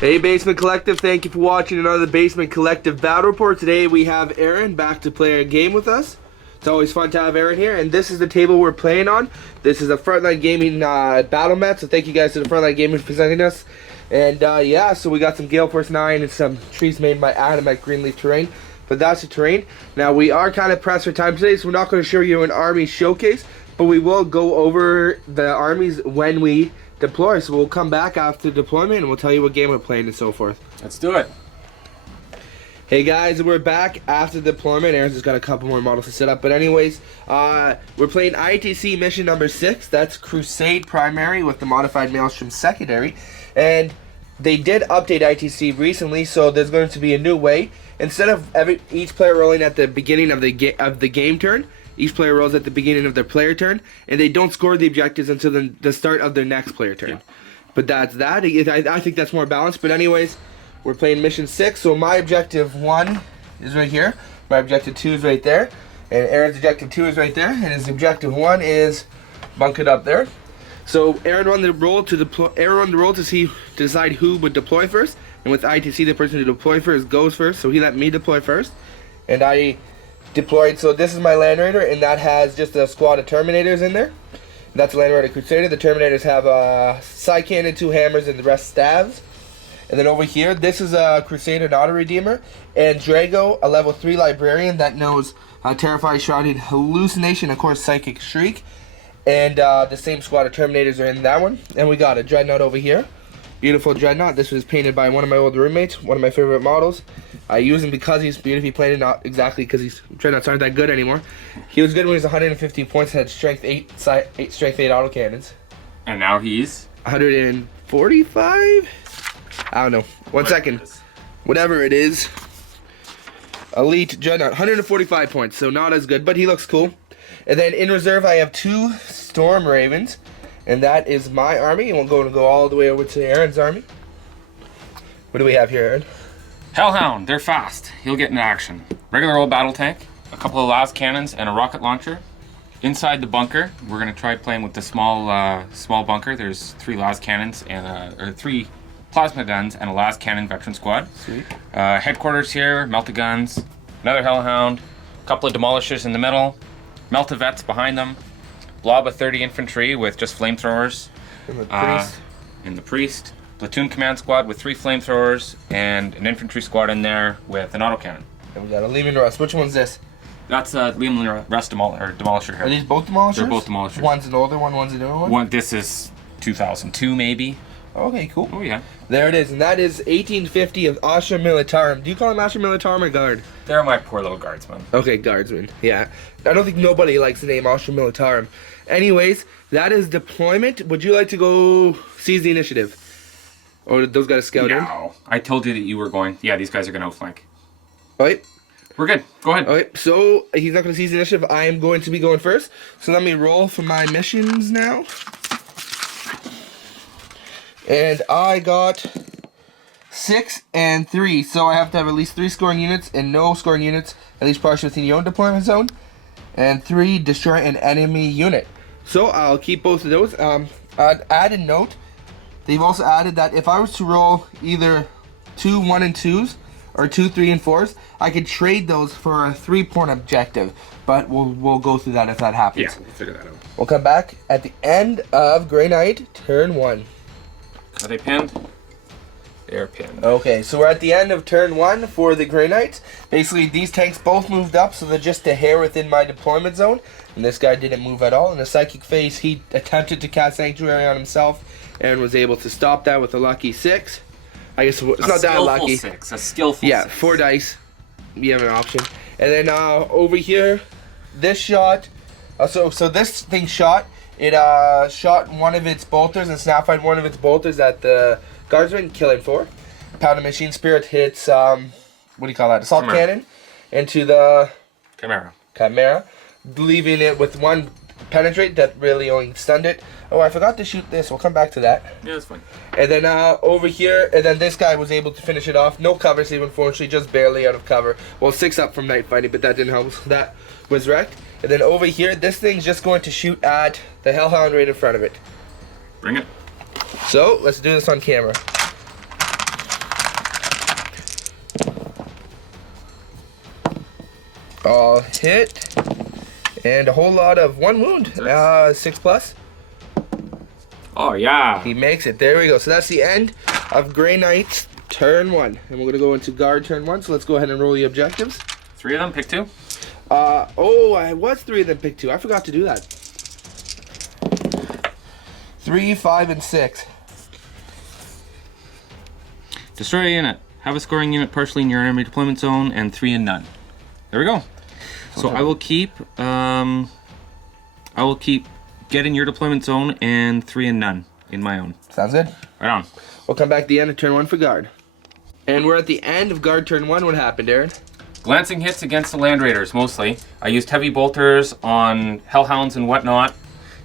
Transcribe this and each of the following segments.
Hey Basement Collective, thank you for watching another Basement Collective Battle Report. Today we have Aaron back to play a game with us. It's always fun to have Aaron here, and this is the table we're playing on. This is a Frontline Gaming battle mat, so thank you guys to the Frontline Gaming for presenting us. And yeah, so we got some Gale Force 9 and some trees made by Adam at Greenleaf Terrain. But that's the terrain. Now we are kind of pressed for time today, so we're not going to show you an army showcase, but we will go over the armies when we deploy. So we'll come back after deployment and we'll tell you what game we're playing and so forth. Let's do it. Hey guys, we're back after deployment. Aaron's just got a couple more models to set up, but anyways, we're playing ITC mission number 6. That's Crusade primary with the modified Maelstrom secondary, and they did update ITC recently, so there's going to be a new way. Instead of each player rolling at the beginning of the game turn, each player rolls at the beginning of their player turn, and they don't score the objectives until the start of their next player turn. Yeah. But that's that. I think that's more balanced. But anyways, we're playing mission 6. So my objective 1 is right here. My objective 2 is right there, and Aaron's objective 2 is right there, and his objective 1 is bunkered up there. So Aaron run the roll to deploy. Aaron run the roll to decide who would deploy first. And with ITC, the person to deploy first goes first. So he let me deploy first, and I deployed. So this is my Land Raider, and that has just a squad of Terminators in there. And that's a Land Raider Crusader. The Terminators have a side cannon, 2 hammers, and the rest stabs. And then over here, this is a Crusader, not a Redeemer, and Drago, a level 3 Librarian that knows Terrify, Shrouded, Hallucination, of course, Psychic Shriek. And the same squad of Terminators are in that one. And we got a Dreadnought over here. Beautiful Dreadnought. This was painted by one of my old roommates, one of my favorite models. I use him because he's beautifully painted, not exactly because his Dreadnoughts aren't that good anymore. He was good when he was 150 points, had strength 8 strength 8 autocannons. And now he's 145? I don't know. One second. Whatever it is. Elite Dreadnought, 145 points, so not as good, but he looks cool. And then in reserve, I have 2 Storm Ravens, and that is my army. And we're going to go all the way over to Aaron's army. What do we have here, Aaron? Hellhound. They're fast. He'll get into action. Regular old battle tank, a couple of las cannons, and a rocket launcher. Inside the bunker, we're going to try playing with the small bunker. There's 3 las cannons and 3 plasma guns and a las cannon veteran squad. Sweet. Headquarters here, melta-guns, another Hellhound, a couple of demolishers in the middle. Melta-vets behind them, blob of 30 infantry with just flamethrowers. And the priest. And the priest. Platoon command squad with 3 flamethrowers and an infantry squad in there with an autocannon. And we got a Lehman Russ. Which one's this? That's a Lehman Russ demolisher here. Are these both demolishers? They're both demolishers. One's an older one, one's a newer one? This is 2002 maybe. Okay, cool. Oh yeah. There it is, and that is 1850 of Astra Militarum. Do you call him Astra Militarum or Guard? They're my poor little guardsmen. Okay, Guardsmen. Yeah. I don't think nobody likes the name Astra Militarum. Anyways, that is deployment. Would you like to go seize the initiative? Or did those guys scout in? No. I told you that you were going. Yeah, these guys are going to outflank. Alright. We're good. Go ahead. Alright, so he's not going to seize the initiative. I am going to be going first. So let me roll for my missions now. And I got 6 and 3, so I have to have at least 3 scoring units and no scoring units, at least partially within your own deployment zone, and 3 destroy an enemy unit. So I'll keep both of those. I'd add a note. They've also added that if I was to roll either 2 1 and 2s or 2 3 and 4s, I could trade those for a 3-point objective. But we'll go through that if that happens. Yeah, we'll figure that out. We'll come back at the end of Grey Knight, turn 1. Are they pinned? They're pinned. Okay, so we're at the end of turn 1 for the Grey Knights. Basically, these tanks both moved up, so they're just a hair within my deployment zone. And this guy didn't move at all. In the Psychic phase, he attempted to cast Sanctuary on himself and was able to stop that with a lucky 6. I guess it's not that lucky. A skillful 6. Yeah, 4 dice. You have an option. And then over here, this shot. So this thing shot. It shot one of its bolters and snap-fired one of its bolters at the Guardsman, killing 4. Pound of Machine Spirit hits, what do you call that? Assault Cannon into the Chimera, leaving it with 1 penetrate that really only stunned it. Oh, I forgot to shoot this. We'll come back to that. Yeah, that's fine. And then over here, and then this guy was able to finish it off. No cover save, unfortunately, just barely out of cover. Well, 6 up from night fighting, but that didn't help. That was wrecked. And then over here, this thing's just going to shoot at the Hellhound right in front of it. Bring it. So, let's do this on camera. All hit. And a whole lot of 1 wound. 6+. Oh, yeah. He makes it. There we go. So that's the end of Grey Knight's turn 1. And we're going to go into guard turn 1. So let's go ahead and roll the objectives. 3 of them, pick 2. I was 3 of them, pick 2. I forgot to do that. 3, 5, and 6. Destroy a unit. Have a scoring unit partially in your enemy deployment zone, and 3 and none. There we go. So I will keep get in your deployment zone and 3 and none in my own. Sounds good. Right on. We'll come back at the end of turn 1 for guard. And we're at the end of guard turn 1. What happened, Aaron? Glancing hits against the Land Raiders, mostly. I used heavy bolters on Hellhounds and whatnot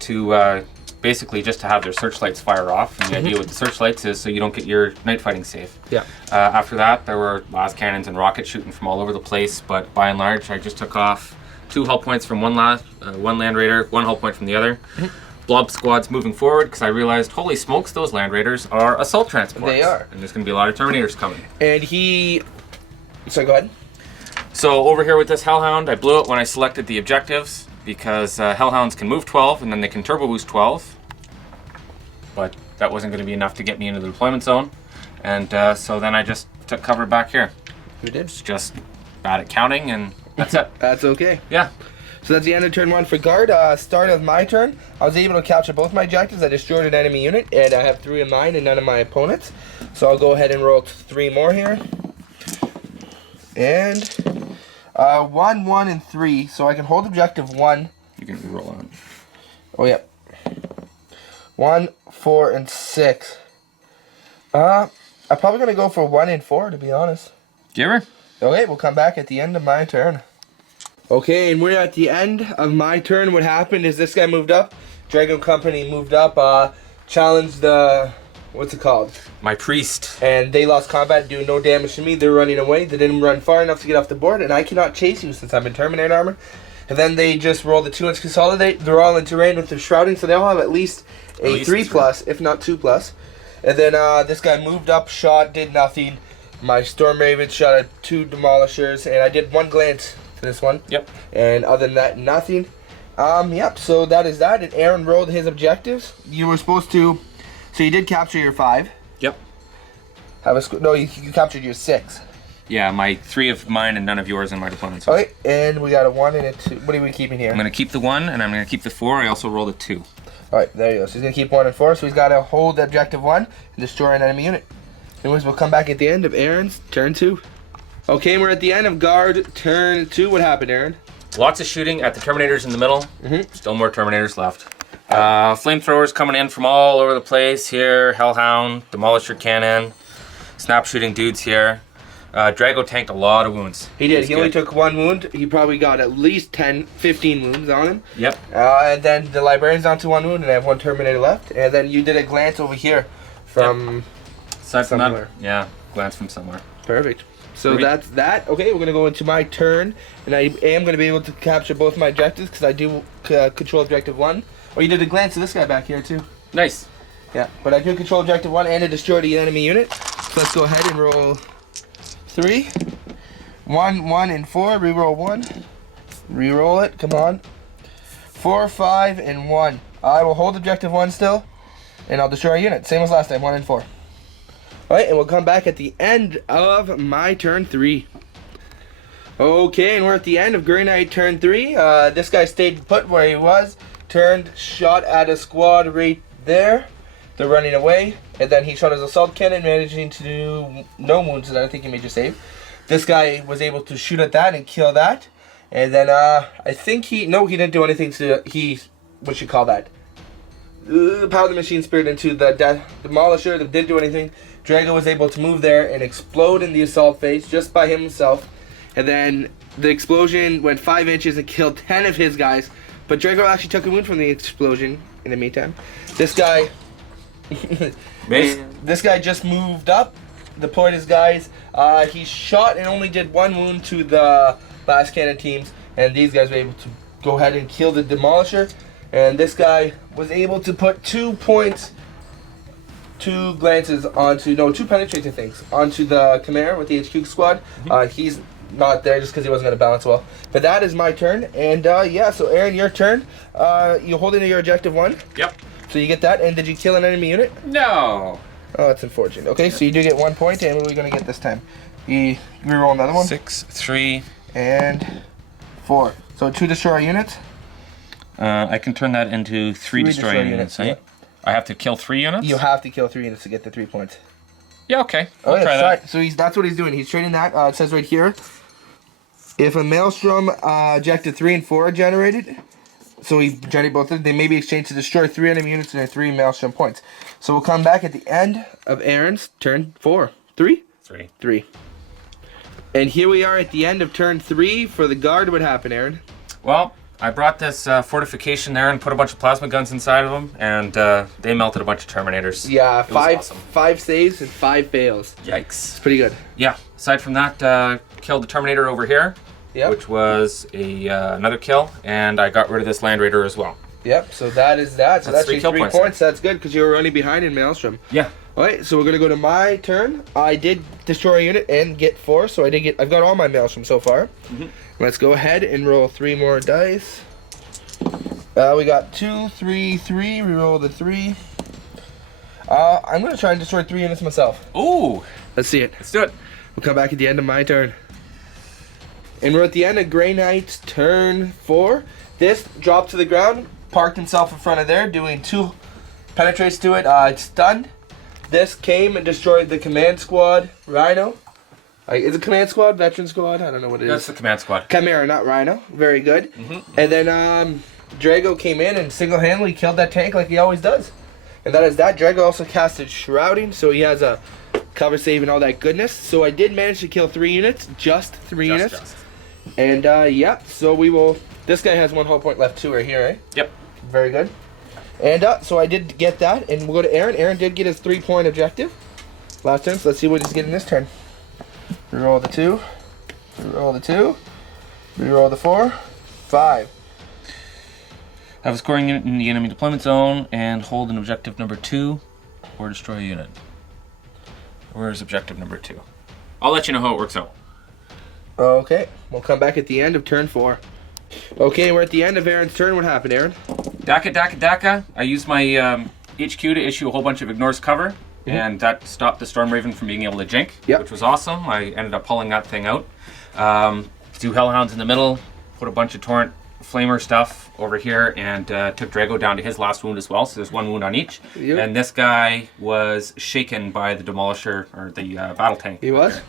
to basically just to have their searchlights fire off. And the idea with the searchlights is so you don't get your night fighting safe. Yeah. After that, there were las cannons and rockets shooting from all over the place, but by and large, I just took off 2 hull points from one Land Raider, 1 hull point from the other. Blob squads moving forward because I realized, holy smokes, those Land Raiders are assault transports. They are. And there's going to be a lot of Terminators coming. And he... So go ahead. So over here with this Hellhound, I blew it when I selected the objectives because Hellhounds can move 12 and then they can turbo boost 12. But that wasn't going to be enough to get me into the deployment zone. And so then I just took cover back here. You did? It's just bad at counting and that's it. That's okay. Yeah. So that's the end of turn 1 for guard. Start of my turn, I was able to capture both my objectives. I destroyed an enemy unit, and I have 3 of mine and none of my opponents. So I'll go ahead and roll 3 more here. And 1, 1, and 3. So I can hold objective 1. You can roll on. Oh, yeah. 1, 4, and 6. I'm probably going to go for 1 and 4, to be honest. Give her. Okay, we'll come back at the end of my turn. Okay, and we're at the end of my turn. What happened is this guy moved up. Dragon Company moved up, challenged the... What's it called? My priest. And they lost combat, doing no damage to me. They're running away. They didn't run far enough to get off the board, and I cannot chase you since I'm in Terminator armor. And then they just rolled the 2-inch consolidate. They're all in terrain with their shrouding, so they all have at least a 3+, if not 2+. And then this guy moved up, shot, did nothing. My Storm Ravens shot at 2 demolishers, and I did 1 glance to this one. Yep. And other than that, nothing. Yep, so that is that. And Aaron rolled his objectives. You were supposed to... So you did capture your 5. Yep. No, you captured your 6. Yeah, my 3 of mine and none of yours in my deployment zone. Okay, and we got a 1 and a 2. What are we keeping here? I'm going to keep the 1 and I'm going to keep the 4. I also rolled a 2. Alright, there you go. So he's going to keep 1 and 4. So he's got to hold objective 1 and destroy an enemy unit. Anyways, we'll come back at the end of Aaron's turn 2. Okay, we're at the end of guard turn 2. What happened, Aaron? Lots of shooting at the Terminators in the middle. Still more Terminators left. Flamethrowers coming in from all over the place here. Hellhound, Demolisher Cannon, snap shooting dudes here. Drago tanked a lot of wounds. He did. He only took 1 wound. He probably got at least 10, 15 wounds on him. Yep. And then the Librarian's down to 1 wound, and I have 1 Terminator left. And then you did a glance over here from somewhere. Yeah, glance from somewhere. Perfect. So that's that. Okay, we're going to go into my turn, and I am going to be able to capture both my objectives because I do control objective 1. Oh, you did a glance to this guy back here too. Nice. Yeah, but I do control objective 1 and to destroy the enemy unit. So let's go ahead and roll 3. 1, 1, and 4. Reroll 1. Reroll it. Come on. 4, 5, and 1. I will hold objective 1 still, and I'll destroy a unit. Same as last time. 1 and 4. Alright, and we'll come back at the end of my turn 3. Okay, and we're at the end of Grey Knight turn 3. This guy stayed put where he was. Turned, shot at a squad right there. They're running away. And then he shot his assault cannon, managing to do no wounds to that. I think he made your save. This guy was able to shoot at that and kill that. And then I think he didn't do anything to, what you call that? Power the machine spirit into the demolisher. That didn't do anything. Drago was able to move there and explode in the assault phase just by himself. And then the explosion went 5 inches and killed 10 of his guys. But Drago actually took a wound from the explosion in the meantime. This guy... this guy just moved up, deployed his guys. He shot and only did 1 wound to the blast cannon teams. And these guys were able to go ahead and kill the demolisher. And this guy was able to put 2 points, 2 penetrating things onto the Khmer with the HQ squad. not there just because he wasn't going to balance well. But that is my turn. And yeah, so Aaron, your turn. You holding your objective 1. Yep. So you get that. And did you kill an enemy unit? No. Oh, that's unfortunate. Okay, so you do get 1 point. And what are we going to get this time? You reroll another one. 6, 3. And 4. So 2 destroy units. I can turn that into 3 destroy units, right? Yep. I have to kill 3 units? You have to kill 3 units to get the 3 points. Yeah, okay. Oh, yeah, I'll try that. So that's what he's doing. He's trading that. It says right here, if a Maelstrom objective 3 and 4 are generated, so we generate both of them, they may be exchanged to destroy 3 enemy units and 3 Maelstrom points. So we'll come back at the end of Aaron's turn 4. 3? 3. And here we are at the end of turn 3 for the guard. What happened, Aaron? Well, I brought this fortification there and put a bunch of plasma guns inside of them, and they melted a bunch of Terminators. Yeah, It was awesome. 5 saves and 5 fails. Yikes. It's pretty good. Yeah, aside from that, killed the Terminator over here, Yep. which was another kill, and I got rid of this Land Raider as well. Yep, so that is that. So that's three your kill 3 points. points. That's good because you were running behind in Maelstrom. Yeah. Alright, so we're gonna go to my turn. I did destroy a unit and get 4, so I've got all my Maelstrom so far. Let's go ahead and roll 3 more dice. We got 2, 3, 3. We roll the 3. I'm gonna try and destroy 3 units myself. Ooh, Let's see it. let's do it. We'll come back at the end of my turn. And we're at the end of Grey Knight's turn 4. This dropped to the ground, parked himself in front of there, doing 2 penetrates to it. It's stunned. This came and destroyed the command squad, Rhino. Is it command squad, veteran squad? I don't know what it is. That's the command squad. Chimera, not Rhino. Very good. And then Drago came in and single-handedly killed that tank like he always does. And that is that. Drago also casted Shrouding, so he has a cover save and all that goodness. So I did manage to kill 3 units, just 3 units. And yeah, so we will. This guy has 1 whole point left too, right here, right? Yep. Very good. And so I did get that, and we'll go to Aaron. Aaron did get his 3-point objective last turn, so let's see what he's getting this turn. Reroll the 2. Reroll the 2. Reroll the 4. 5. Have a scoring unit in the enemy deployment zone and hold an objective number 2 or destroy a unit. Where's objective number 2? I'll let you know how it works out. Okay, we'll come back at the end of turn 4. Okay, we're at the end of Aaron's turn. What happened, Aaron? DACA. I used my HQ to issue a whole bunch of ignores cover, and that stopped the Storm Raven from being able to jink, which was awesome. I ended up pulling that thing out. 2 Hellhounds in the middle, put a bunch of Torrent Flamer stuff over here, and took Drago down to his last wound as well, so there's 1 wound on each. And this guy was shaken by the Demolisher, or the battle tank. He was?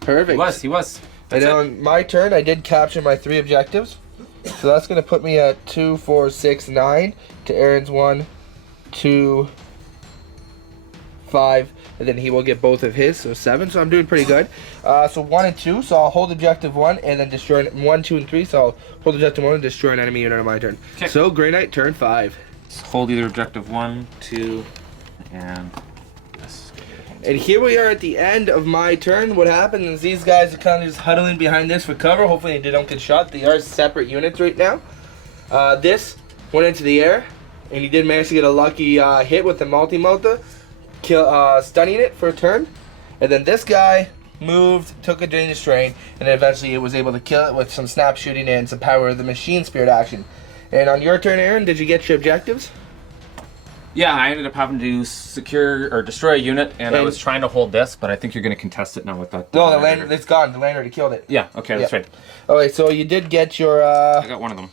Perfect. He was. And then on my turn, I did capture my 3 objectives. So that's going to put me at 2, 4, 6, 9 to Aaron's 1, 2, 5, and then he will get both of his, so 7. So I'm doing pretty good. So 1 and 2, so I'll hold objective 1 and then destroy 1, 2, and 3. So I'll hold objective 1 and destroy an enemy unit on my turn. Okay. So Grey Knight, turn 5. Hold either objective 1, 2, and this. And here we are at the end of my turn. What happened is these guys are kind of just huddling behind this for cover. Hopefully they don't get shot. They are separate units right now. This went into the air, and he did manage to get a lucky hit with the multi-multa, stunning it for a turn. And then this guy moved, took a dangerous strain, and eventually it was able to kill it with some snap shooting and some power of the machine spirit action. And on your turn, Aaron, did you get your objectives? Yeah, I ended up having to secure or destroy a unit, and I was trying to hold this, but I think you're going to contest it now with that. No, the land, it's gone. The land already killed it. Yeah, okay, that's right. Okay, so you did get your... I got 1 of them.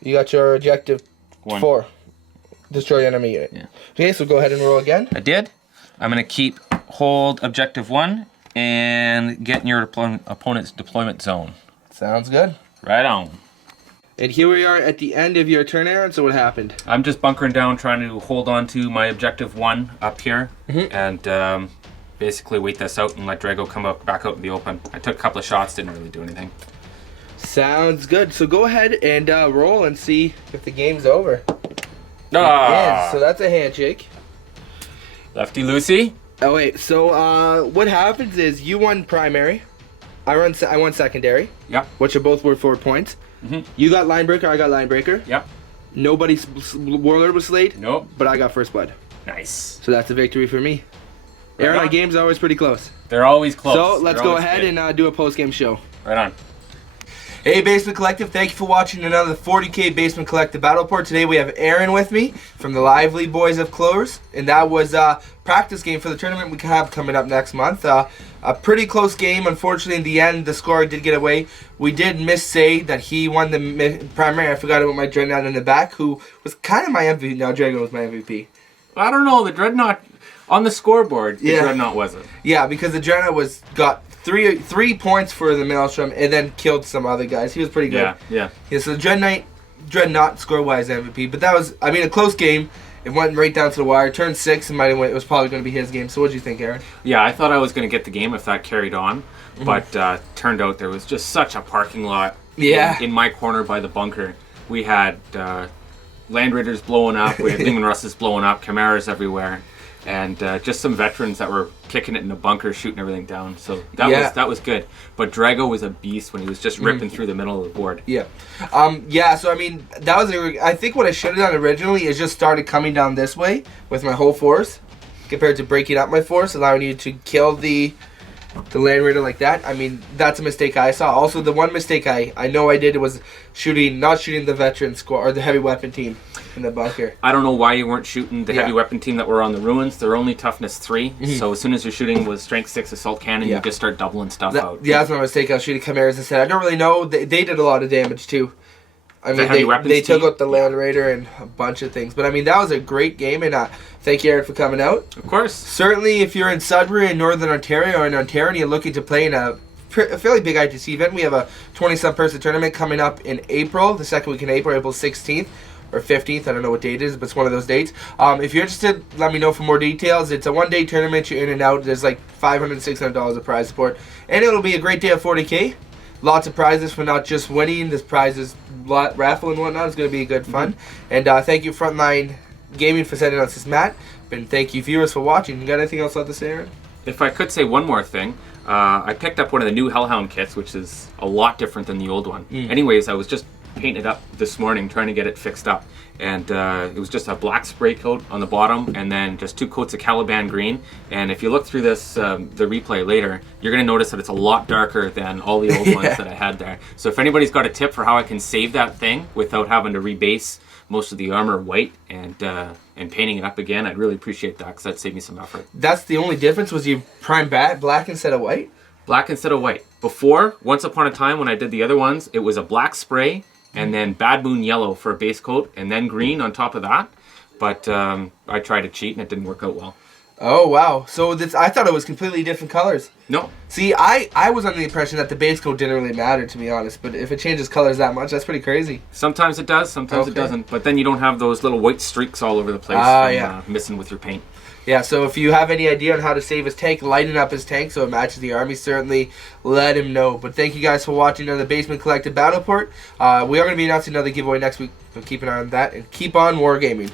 You got your objective 1. 4. Destroy enemy unit. Yeah. Okay, so go ahead and roll again. I did. I'm going to keep hold objective 1 and get in your opponent's deployment zone. Sounds good. Right on. And here we are at the end of your turn, Aaron. So what happened? I'm just bunkering down, trying to hold on to my objective 1 up here, and basically wait this out and let Drago come back out in the open. I took a couple of shots, didn't really do anything. Sounds good. So go ahead and roll and see if the game's over. Ah! So that's a handshake. Lefty loosey. Oh wait. So what happens is you won primary. I won secondary. Yep. Which are both worth 4 points. You got linebreaker. I got linebreaker. Yep. Nobody's warlord was slayed. Nope. But I got first blood. Nice. So that's a victory for me. Aaron, my game's always pretty close. They're always close. So let's go ahead and do a post-game show. Right on. Hey Basement Collective, thank you for watching another 40k Basement Collective Battle Report. Today we have Aaron with me from the Lively Boys of Clovers, and that was a practice game for the tournament we have coming up next month. A pretty close game. Unfortunately, in the end, the score did get away. We did miss say that he won the primary. I forgot about my Dreadnought in the back, who was kind of my MVP. No, Dragon was my MVP. I don't know, the Dreadnought on the scoreboard. The Dreadnought wasn't. Yeah, because the Dreadnought got three points for the Maelstrom and then killed some other guys. He was pretty good. Yeah. So the Dreadnought score-wise MVP. But that was, a close game. It went right down to the wire. Turn 6, and it was probably going to be his game. So what do you think, Aaron? Yeah, I thought I was going to get the game if that carried on. Mm-hmm. But turned out there was just such a parking lot in my corner by the bunker. We had Land Raiders blowing up. We had Leman Russes blowing up. Chimeras everywhere. And just some veterans that were kicking it in the bunker, shooting everything down. So that was good. But Drago was a beast when he was just ripping through the middle of the board. Yeah. So that was I think what I should have done originally is just started coming down this way with my whole force, compared to breaking up my force, allowing you to kill the Land Raider like that. That's a mistake I saw. Also, the one mistake I know I did was not shooting the veteran squad or the heavy weapon team in the bunker. I don't know why you weren't shooting the heavy weapon team that were on the ruins. They're only toughness 3, so as soon as you're shooting with strength 6 assault cannon, you just start doubling stuff out. Yeah, that's my mistake. I was shooting chimeras instead. I don't really know. They did a lot of damage too. They took out the Land Raider and a bunch of things. But that was a great game, and thank you, Eric, for coming out. Of course. Certainly, if you're in Sudbury in Northern Ontario or in Ontario and you're looking to play in a fairly big ITC event, we have a 20-some person tournament coming up in April, the second week in April 16th. Or 15th, I don't know what date it is, but it's one of those dates. If you're interested, let me know for more details. It's a one-day tournament. You're in and out. There's like $500, $600 of prize support. And it'll be a great day of 40K. Lots of prizes for not just winning. There's prizes, raffle and whatnot. It's going to be good fun. And thank you, Frontline Gaming, for sending us this mat. And thank you, viewers, for watching. You got anything else left to say, Aaron? If I could say one more thing, I picked up one of the new Hellhound kits, which is a lot different than the old one. Anyways, I was just painting it up this morning, trying to get it fixed up. And it was just a black spray coat on the bottom, and then just 2 coats of Caliban green. And if you look through this, the replay later, you're going to notice that it's a lot darker than all the old ones that I had there. So if anybody's got a tip for how I can save that thing without having to rebase most of the armor white and painting it up again, I'd really appreciate that, because that'd save me some effort. That's the only difference? Was you prime black instead of white? Black instead of white. Before, once upon a time when I did the other ones, it was a black spray, and then Bad Moon yellow for a base coat, and then green on top of that. But I tried to cheat, and it didn't work out well. Oh, wow. So I thought it was completely different colors. No. See, I was under the impression that the base coat didn't really matter, to be honest. But if it changes colors that much, that's pretty crazy. Sometimes it does, sometimes it doesn't. But then you don't have those little white streaks all over the place missing with your paint. Yeah, so if you have any idea on how to save his tank, lighten up his tank so it matches the army, certainly let him know. But thank you guys for watching another Basement Collective Battle Report. We are going to be announcing another giveaway next week, so keep an eye on that. And keep on wargaming.